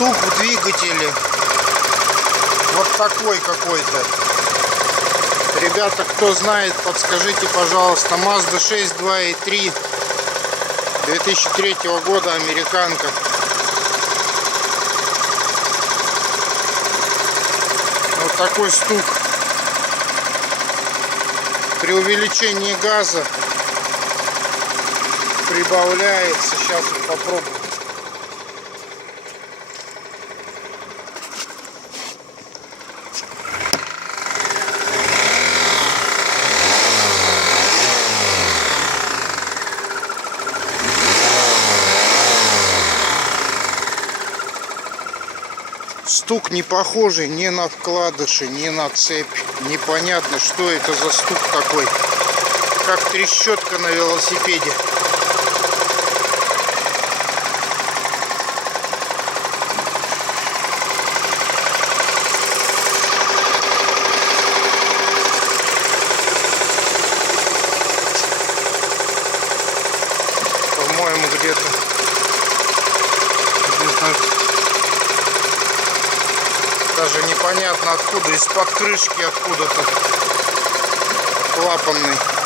стук в двигателе вот такой какой-то. Ребята, кто знает, подскажите, пожалуйста. Mazda 6 2.3 2003 года, американка. Вот такой стук. При увеличении газа прибавляется. Сейчас попробую. Стук не похожий ни на вкладыши, ни на цепь. Непонятно, что это за стук такой. Как трещотка на велосипеде. По-моему, где-то даже непонятно откуда, из-под крышки откуда-то клапанный.